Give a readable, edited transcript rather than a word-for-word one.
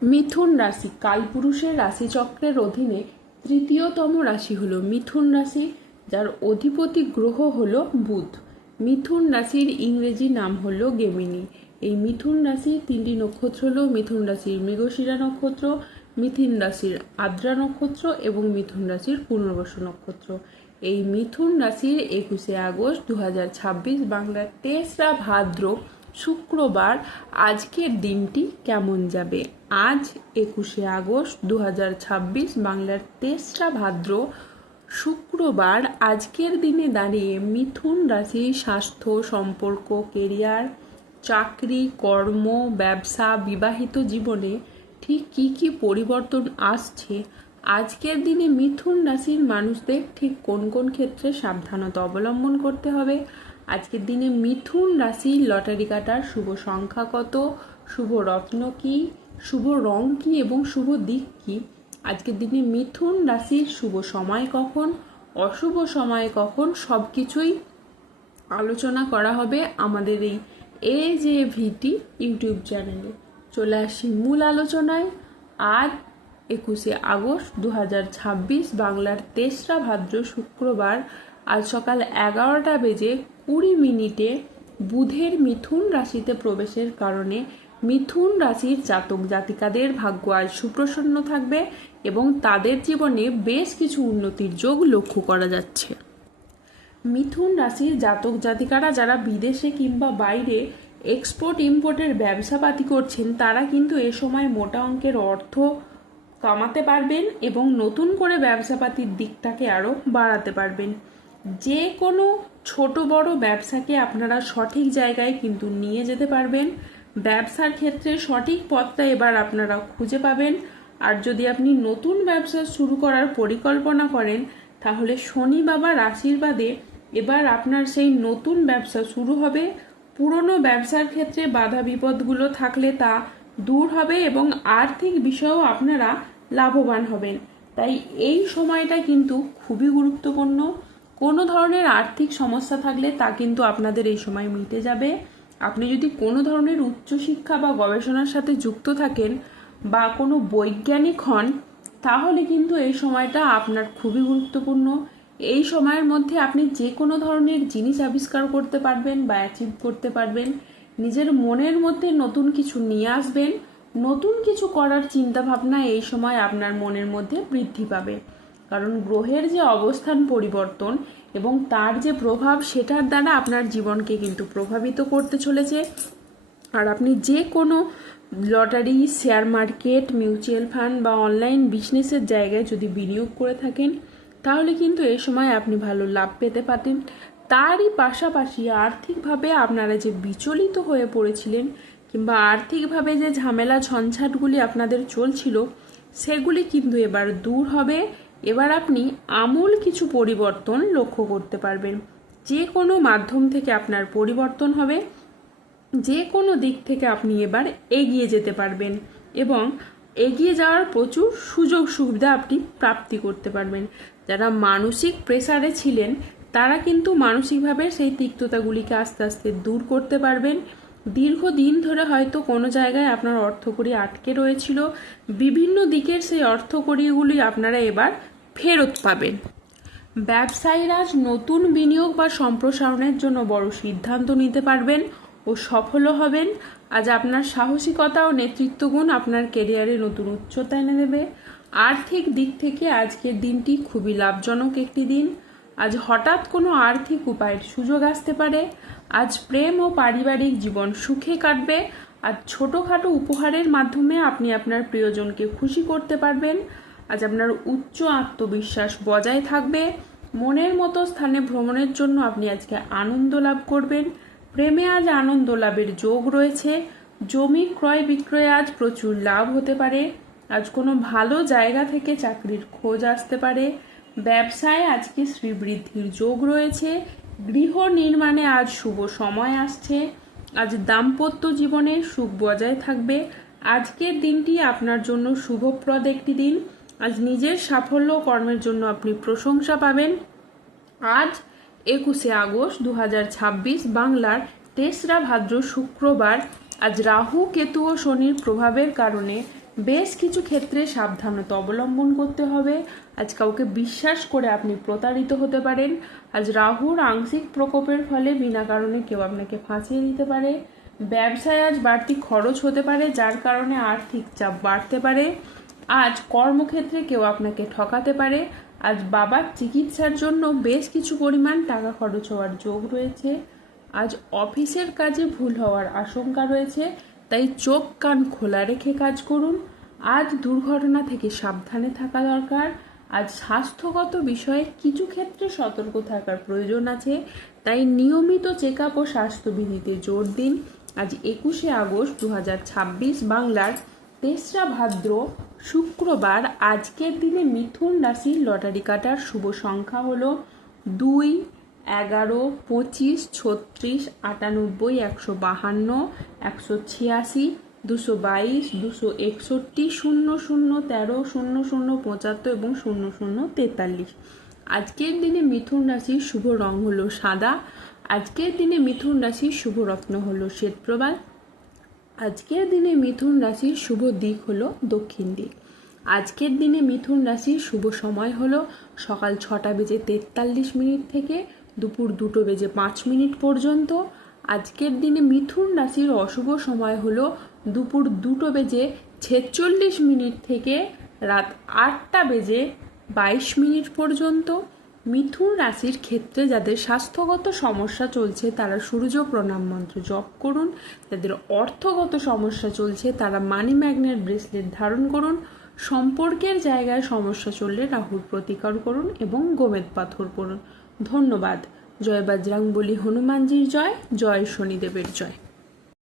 মিথুন রাশি কালপুরুষের রাশিচক্রের অধীনে তৃতীয়তম রাশি হলো মিথুন রাশি, যার অধিপতি গ্রহ হলো বুধ। মিথুন রাশির ইংরেজি নাম হলো গেমিনি। এই মিথুন রাশির তিনটি নক্ষত্র হলো মিথুন রাশির মৃগশিরা নক্ষত্র, মিথুন রাশির আদ্রা নক্ষত্র এবং মিথুন রাশির পুনর্বসু নক্ষত্র। এই মিথুন রাশির 21শে আগস্ট 2026 বাংলার 23রা ভাদ্র শুক্রবার আজকের দিনটি কেমন যাবে। আজ 21শে আগস্ট 2026 বাংলার 23রা ভাদ্র শুক্রবার আজকের দিনে দাঁড়িয়ে মিথুন রাশি স্বাস্থ্য, সম্পর্ক, কেরিয়ার, চাকরি, কর্ম, ব্যবসা, বিবাহিত জীবনে ঠিক কী কী পরিবর্তন আসছে, আজকের দিনে মিথুন রাশির মানুষদের ঠিক কোন কোন ক্ষেত্রে সাবধানতা অবলম্বন করতে হবে, আজকের দিনে মিথুন রাশির লটারি কাটার শুভ সংখ্যা কত, শুভ রত্ন কি, শুভ রং কি এবং শুভ দিক কি, আজকের দিনে মিথুন রাশির শুভ সময় কখন, অশুভ সময় কখন, সব কিছুই আলোচনা করা হবে আমাদের এই যে ভিটি ইউটিউব চ্যানেলে। চলে আসি মূল আলোচনায়। আজ 21শে আগস্ট 2026 বাংলার 23রা ভাদ্র শুক্রবার আজ সকাল 11:20 বুধের মিথুন রাশিতে প্রবেশের কারণে মিথুন রাশির জাতক জাতিকাদের ভাগ্য আজ সুপ্রসন্ন থাকবে এবং তাদের জীবনে বেশ কিছু উন্নতির যোগ লক্ষ্য করা যাচ্ছে। মিথুন রাশির জাতক জাতিকারা যারা বিদেশে কিংবা বাইরে এক্সপোর্ট ইম্পোর্টের ব্যবসাপাতি করছেন, তারা কিন্তু এ সময় মোটা অঙ্কের অর্থ কামাতে পারবেন এবং নতুন করে ব্যবসাপাতির দিকটাকে আরও বাড়াতে পারবেন। যে কোনো ছোট বড় ব্যবসাকে আপনারা সঠিক জায়গায় কিন্তু নিয়ে যেতে পারবেন। ব্যবসার ক্ষেত্রে সঠিক পথটা এবার আপনারা খুঁজে পাবেন। আর যদি আপনি নতুন ব্যবসা শুরু করার পরিকল্পনা করেন, তাহলে শনি বাবার আশীর্বাদে এবার আপনার সেই নতুন ব্যবসা শুরু হবে। পুরনো ব্যবসার ক্ষেত্রে বাধা বিপদগুলো থাকলে তা দূর হবে এবং আর্থিক বিষয়েও আপনারা লাভবান হবেন। তাই এই সময়টা কিন্তু খুবই গুরুত্বপূর্ণ। কোনো ধরনের আর্থিক সমস্যা থাকলে তা কিন্তু আপনাদের এই সময় মিটে যাবে। আপনি যদি কোনো ধরনের উচ্চশিক্ষা বা গবেষণার সাথে যুক্ত থাকেন বা কোনো বৈজ্ঞানিক হন, তাহলে কিন্তু এই সময়টা আপনার খুবই গুরুত্বপূর্ণ। এই সময়ের মধ্যে আপনি যে কোনো ধরনের জিনিস আবিষ্কার করতে পারবেন বা অ্যাচিভ করতে পারবেন। নিজের মনের মধ্যে নতুন কিছু নিয়ে আসবেন। নতুন কিছু করার চিন্তা ভাবনা এই সময় আপনার মনের মধ্যে বৃদ্ধি পাবে, কারণ গ্রহের যে অবস্থান পরিবর্তন এবং তার যে প্রভাব, সেটার দ্বারা আপনার জীবনকে কিন্তু প্রভাবিত করতে চলেছে। আর আপনি যে কোনো lottery, share market, mutual fund বা অনলাইন বিজনেসের জায়গায় যদি বিনিয়োগ করে থাকেন, তাহলে কিন্তু এই সময় আপনি ভালো লাভ পেতে পারেন। তারই পাশাপাশি আর্থিকভাবে আপনারা যে বিচলিত হয়ে পড়েছিলেন কিংবা আর্থিকভাবে যে ঝামেলা ঝঞ্ঝাটগুলি আপনাদের চলছিল, সেগুলি কিন্তু এবার দূর হবে। এবার আপনি আমূল কিছু পরিবর্তন লক্ষ্য করতে পারবেন। যে কোনো মাধ্যম থেকে আপনার পরিবর্তন হবে, যে কোনো দিক থেকে আপনি এবার এগিয়ে যেতে পারবেন এবং এগিয়ে যাওয়ার প্রচুর সুযোগ সুবিধা আপনি প্রাপ্তি করতে পারবেন। যারা মানসিক প্রেসারে ছিলেন, তারা কিন্তু মানসিকভাবে সেই তিক্ততাগুলিকে আস্তে আস্তে দূর করতে পারবেন। দীর্ঘদিন ধরে হয়তো কোনো জায়গায় আপনার অর্থকড়ি আটকে রয়েছিল, বিভিন্ন দিকের সেই অর্থকড়িগুলি আপনারা এবার ফেরত পাবেন। ব্যবসায়ীরা নতুন বিনিয়োগ বা সম্প্রসারণের জন্য বড় সিদ্ধান্ত নিতে পারবেন ও সফলও হবেন। আজ আপনার সাহসিকতা ও নেতৃত্বগুণ আপনার ক্যারিয়ারে নতুন উচ্চতা এনে দেবে। আর্থিক দিক থেকে আজকের দিনটি খুবই লাভজনক একটি দিন। আজ হঠাৎ কোনো আর্থিক উপায়ের সুযোগ আসতে পারে। আজ প্রেম ও পারিবারিক জীবন সুখে কাটবে। আজ ছোটোখাটো উপহারের মাধ্যমে আপনি আপনার প্রিয়জনকে খুশি করতে পারবেন। আজ আপনার উচ্চ আত্মবিশ্বাস বজায় থাকবে। মনের মতো স্থানে ভ্রমণের জন্য আপনি আজকে আনন্দ লাভ করবেন। প্রেমে আজ আনন্দ লাভের যোগ রয়েছে। জমি ক্রয় বিক্রয়ে আজ প্রচুর লাভ হতে পারে। আজ কোনো ভালো জায়গা থেকে চাকরির খোঁজ আসতে পারে। ব্যবসায় আজকে শ্রীবৃদ্ধির যোগ রয়েছে। গৃহ নির্মাণে আজ শুভ সময় আসছে। আজ দাম্পত্য জীবনে সুখ বজায় থাকবে। আজকের দিনটি আপনার জন্য শুভপ্রদ একটি দিন। আজ নিজের সাফল্য কর্মের জন্য আপনি প্রশংসা পাবেন। আজ 21শে আগস্ট 2026 বাংলার 23রা ভাদ্র শুক্রবার আজ রাহু, কেতু ও শনির প্রভাবের কারণে বেশ কিছু ক্ষেত্রে সাবধানতা অবলম্বন করতে হবে। আজ কাউকে বিশ্বাস করে আপনি প্রতারিত হতে পারেন। আজ রাহুর আংশিক প্রকোপের ফলে বিনা কারণে কেউ আপনাকে ফাঁসিয়ে দিতে পারে। ব্যবসায় আজ বাড়তি খরচ হতে পারে, যার কারণে আর্থিক চাপ বাড়তে পারে। আজ কর্মক্ষেত্রে কেউ আপনাকে ঠকাতে পারে। আজ বাবার চিকিৎসার জন্য বেশ কিছু পরিমাণ টাকা খরচ হওয়ার যোগ রয়েছে। আজ অফিসের কাজে ভুল হওয়ার আশঙ্কা রয়েছে, তাই চোখ কান খোলা রেখে কাজ করুন। আজ দুর্ঘটনা থেকে সাবধানে থাকা দরকার। আজ স্বাস্থ্যগত বিষয়ে কিছু ক্ষেত্রে সতর্ক থাকার প্রয়োজন আছে, তাই নিয়মিত চেক আপ ও স্বাস্থ্যবিধিতে জোর দিন। আজ 21শে আগস্ট 2026 বাংলার 3রা ভাদ্র শুক্রবার। আজকের দিনে মিথুন রাশির লটারি কাটার শুভ সংখ্যা হলো 2, 11, 25, 36, 98, 152, 186, 222, 261, 00, 13, 00, 75 এবং 00, 43। আজকের দিনে মিথুন রাশির শুভ রং হলো সাদা। আজকের দিনে মিথুন রাশির শুভ রত্ন হলো শ্বেতপ্রবাল। আজকের দিনে মিথুন রাশির শুভ দিক হলো দক্ষিণ দিক। আজকের দিনে মিথুন রাশির শুভ সময় হলো সকাল 6:43 থেকে দুপুর 2:05 পর্যন্ত। আজকের দিনে মিথুন রাশির অশুভ সময় হলো দুপুর 2:46 থেকে রাত 8:22 পর্যন্ত। মিথুন রাশির ক্ষেত্রে যাদের স্বাস্থ্যগত সমস্যা চলছে তারা সূর্য প্রণাম মন্ত্র জপ করুন। যাদের অর্থগত সমস্যা চলছে তারা মানি ম্যাগনেট ব্রেসলেট ধারণ করুন। সম্পর্কের জায়গায় সমস্যা চললে রাহুর প্রতিকার করুন এবং গোমেদ পাথর পড়ুন। ধন্যবাদ। জয় বজরংবলী, হনুমানজির জয়, জয় শনিদেবের জয়।